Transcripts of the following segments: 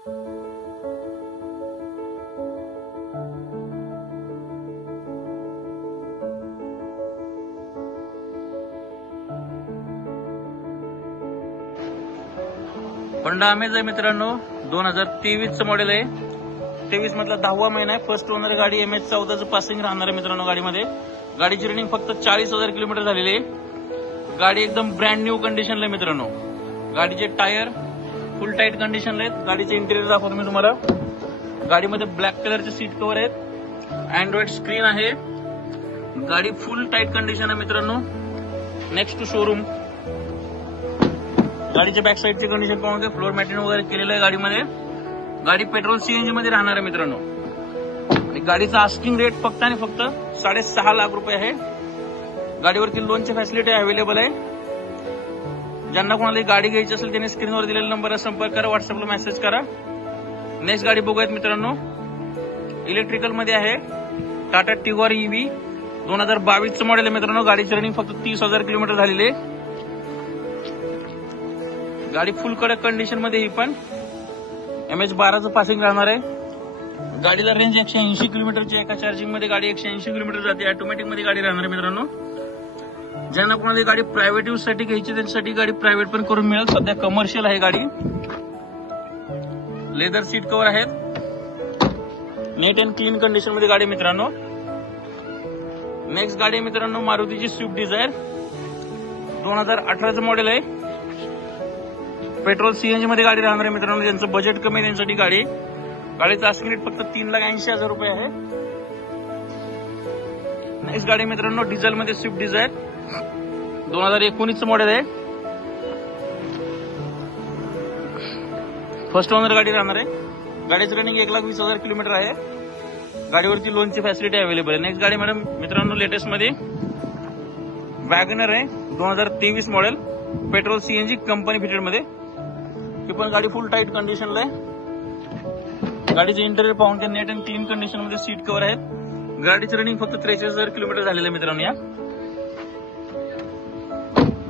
Honda अमेज आहे मित्रांनो, 2023चं मॉडेल आहे. 23 मधला 10वा महिना आहे. फर्स्ट ओनर गाडी. एमएच 14चं पासिंग राहणार आहे मित्रांनो गाडीमध्ये. गाडीची रनिंग फक्त 40,000 किलोमीटर झालेली आहे. गाडी एकदम ब्रँड न्यू कंडिशनला आहे मित्रांनो. गाडीचे टायर फुल टाईट कंडिशनला आहेत. गाडीचे इंटिरियर दाखवतो मी तुम्हाला. गाडीमध्ये ब्लॅक कलरचे सीट कव्हर आहेत. अँड्रॉइड स्क्रीन आहे. गाडी फुल टाईट कंडिशन आहे मित्रांनो. Next to showroom. गाडीच्या बॅक साईडची कंडिशन पाहून फ्लोर मॅटिंग वगैरे केलेलं आहे गाडीमध्ये. गाडी पेट्रोल सीएनजी मध्ये राहणार आहे मित्रांनो. आणि गाडीचा आस्किंग रेट फक्त आणि फक्त 6.5 लाख रुपये आहे. गाडीवरती लोनची फॅसिलिटी अवेलेबल आहे. ज्यांना कोणाला गाडी घ्यायची असेल त्यांनी स्क्रीनवर दिलेल्या नंबरला संपर्क करा, व्हॉट्सअपला मेसेज करा. नेक्स्ट गाडी बघूयात मित्रांनो. इलेक्ट्रिकल मध्ये आहे. टाटा टिगॉर ईव्ही 2022चं मॉडेल आहे मित्रांनो. गाडीची रनिंग फक्त 30,000 किलोमीटर झालेली आहे. गाडी फुल कडक कंडिशन मध्ये ही पण एमएच 12चं पासिंग राहणार आहे. गाडीला रेंज 180 किलोमीटरची. एका चार्जिंग मध्ये गाडी 180 किलोमीटर जाते. ऑटोमॅटिक मध्ये गाडी राहणार आहे मित्रांनो. ज्यांना कोणाला गाडी प्रायव्हेट यूज साठी घ्यायची त्यांच्यासाठी गाडी प्रायव्हेट पण करून मिळेल. सध्या कमर्शियल आहे गाडी. लेदर सीट कव्हर आहेत. नेट अँड क्लीन कंडिशन मध्ये गाडी मित्रांनो. नेक्स्ट गाडी मित्रांनो मारुतीची स्विफ्ट डिझायर 2018चं मॉडेल आहे. पेट्रोल सीएनजी मध्ये गाडी राहणार आहे मित्रांनो. ज्यांचं बजेट कमी आहे त्यांच्यासाठी गाडी. गाडीचा आस्किंग रेट फक्त 3,80,000 रुपये आहे. नेक्स्ट गाडी मित्रांनो डिझेल मध्ये स्विफ्ट डिझायर 2019चं मॉडेल आहे. फर्स्ट ओनर गाडी राहणार आहे. गाडीचं रनिंग 1,20,000 किलोमीटर आहे. गाडीवरती लोनची फॅसिलिटी अवेलेबल आहे. नेक्स्ट गाडी मॅडम मित्रांनो लेटेस्ट मध्ये वॅगनर आहे 2023 model. Petrol CNG company fitted मध्ये. ही पण गाडी फुल टाईट कंडिशनला आहे. गाडीचे इंटेरियर पाहून घ्या. नेट अँड क्लीन कंडिशन मध्ये सीट कव्हर आहेत. गाडीची रनिंग फक्त 43,000 किलोमीटर झालेलं आहे मित्रांनो. या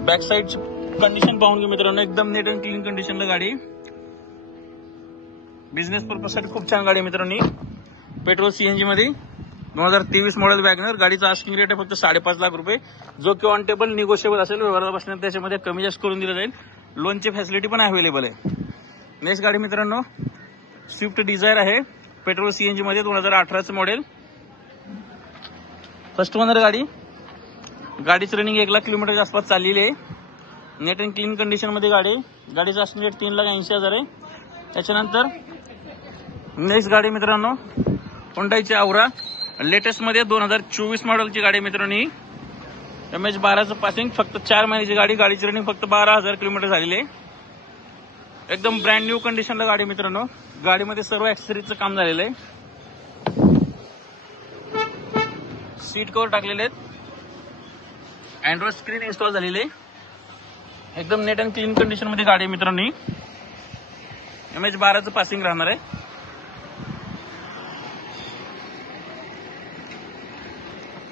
बॅक साईड कंडिशन पाहून घ्या मित्रांनो. एकदम नेट अँड क्लीन कंडिशनला गाडी. बिझनेस पर्पज साठी खूप छान गाडी आहे मित्रांनो. पेट्रोल सीएनजी मध्ये 2023 मॉडेल वॅगनर. गाडीचा आस्किंग रेट आहे फक्त 5.5 लाख रुपये, जो की ऑन टेबल निगोशिएबल असेल. व्यवहारात बसण्यात त्याच्यामध्ये कमी जास्त करून दिलं जाईल. लोनची फॅसिलिटी पण अवेलेबल आहे. नेक्स्ट गाडी मित्रांनो स्विफ्ट डिझायर आहे. पेट्रोल सीएनजी मध्ये 2018चं मॉडेल. फर्स्ट ओनर गाडी. गाडीची रनिंग 1,00,000 किलोमीटरच्या आसपास चाललेली आहे. नेट अँड क्लीन कंडिशन मध्ये गाडी. गाडीचा आस्किंग रेट 3,80,000 आहे. त्याच्यानंतर नेक्स्ट गाडी मित्रांनो होंडाची आवरा लेटेस्ट मध्ये 2024 मॉडेलची गाडी मित्रांनो. ही एमएच 12चं पासिंग. फक्त 4 महिन्याची गाडी. गाडीची रनिंग फक्त 12,000 किलोमीटर झालेली आहे. एकदम ब्रँड न्यू कंडिशनला गाडी मित्रांनो. गाडीमध्ये सर्व ऍक्सेसरीजचं काम झालेलं आहे. सीट कव्हर टाकलेले आहेत. अँड्रॉइड स्क्रीन इन्स्टॉल झालेली आहे. एकदम नेट अँड क्लीन कंडिशन मध्ये गाडी मित्रांनो. एमएच 12चं पासिंग राहणार आहे.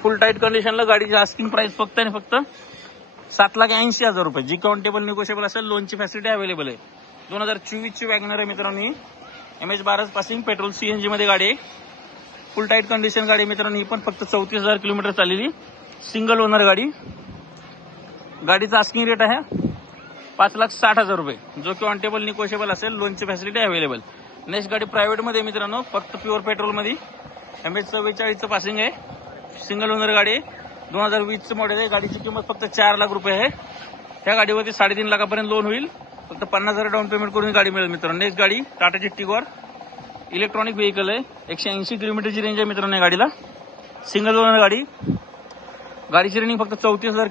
फुल टाईट कंडिशनला गाडीची आस्किंग प्राइस फक्त आणि फक्त 7,80,000 रुपये, जी काउंटेबल निगोशिएबल असेल. लोनची फॅसिलिटी अवेलेबल आहे. 2024ची वॅगनर आहे मित्रांनो. MH 12 passing. पेट्रोल सीएनजी मध्ये गाडी आहे. फुल टाईट कंडिशन गाडी मित्रांनो. ही पण फक्त 34,000 किलोमीटर चाललेली सिंगल ओनर गाडी. गाडीचा आस्किंग रेट आहे 5,60,000 रुपये, जो की ऑन टेबल निगोशिएबल असेल. लोनची फॅसिलिटी अवेलेबल. नेक्स्ट गाडी प्रायव्हेट मध्ये मित्रांनो. फक्त प्युअर पेट्रोल मध्ये. एमएच 44चं पासिंग आहे. सिंगल ओनर गाडी. 2020चं मॉडेल आहे. गाडीची किंमत फक्त 4 लाख रुपये आहे. त्या गाडीवरती 3.5 लाखापर्यंत लोन होईल. फक्त 50,000 डाऊन पेमेंट करून गाडी मिळेल मित्रांनो. नेक्स्ट गाडी टाटाची टिगॉर इलेक्ट्रॉनिक व्हेकल आहे. 180 किलोमीटरची रेंज आहे मित्रांनो या गाडीला. सिंगल ओनर गाडी. गाडीची रनिंग फक्त 34,000